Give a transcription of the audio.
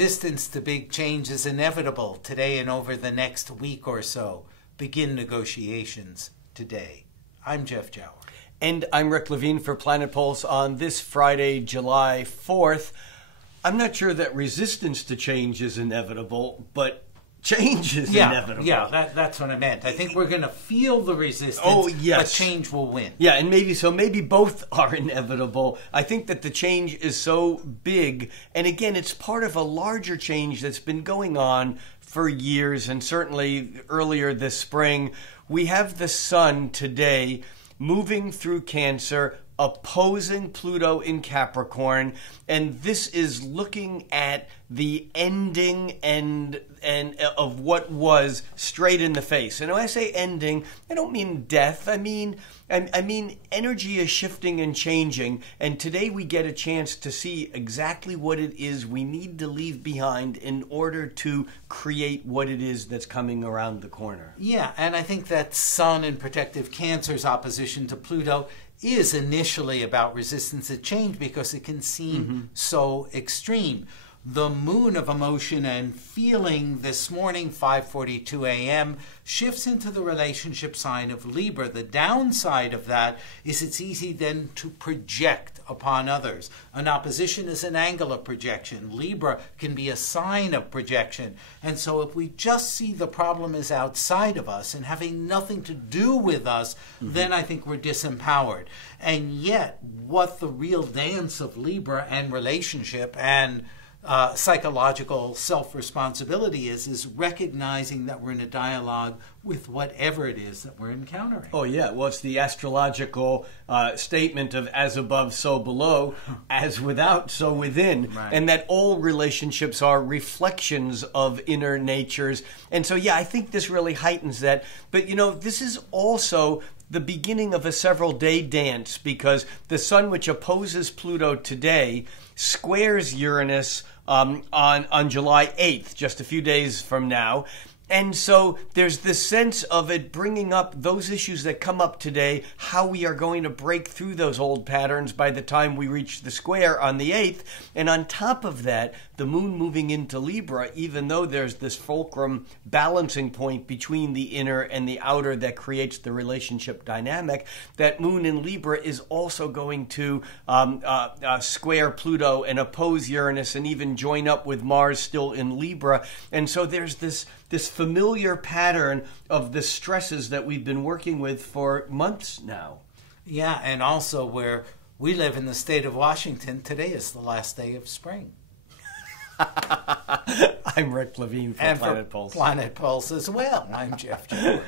Resistance to big change is inevitable today and over the next week or so. Begin negotiations today. I'm Jeff Jower. And I'm Rick Levine for Planet Pulse on this Friday, July 4th. I'm not sure that resistance to change is inevitable, but change is inevitable. Yeah, that's what I meant. I think we're going to feel the resistance, but change will win. Yeah, and maybe both are inevitable. I think that the change is so big, and again, it's part of a larger change that's been going on for years, and certainly earlier this spring. We have the sun today moving through Cancer, opposing Pluto in Capricorn, and this is looking at the ending and of what was straight in the face. And when I say ending, I don't mean death. I mean energy is shifting and changing, and today we get a chance to see exactly what it is we need to leave behind in order to create what it is that's coming around the corner. Yeah, and I think that Sun in protective Cancer's opposition to Pluto is initially about resistance to change because it can seem so extreme. The moon of emotion and feeling this morning, 5:42 a.m., shifts into the relationship sign of Libra. The downside of that is it's easy then to project upon others. An opposition is an angle of projection. Libra can be a sign of projection. And so if we just see the problem as outside of us and having nothing to do with us, then I think we're disempowered. And yet, what the real dance of Libra and relationship and psychological self-responsibility is recognizing that we're in a dialogue with whatever it is that we're encountering. Oh, yeah. Well, it's the astrological statement of as above, so below, as without, so within. Right. And that all relationships are reflections of inner natures. And so, yeah, I think this really heightens that. But, you know, this is also the beginning of a several-day dance because the sun, which opposes Pluto today, squares Uranus on July 8th, just a few days from now. And so there's this sense of it bringing up those issues that come up today, how we are going to break through those old patterns by the time we reach the square on the 8th. And on top of that, the moon moving into Libra, even though there's this fulcrum balancing point between the inner and the outer that creates the relationship dynamic, that moon in Libra is also going to square Pluto and oppose Uranus and even join up with Mars still in Libra. And so there's this familiar pattern of the stresses that we've been working with for months now. Yeah, and also where we live in the state of Washington, today is the last day of spring. I'm Rick Levine for Planet Pulse. Planet Pulse as well. I'm Jeff Jower.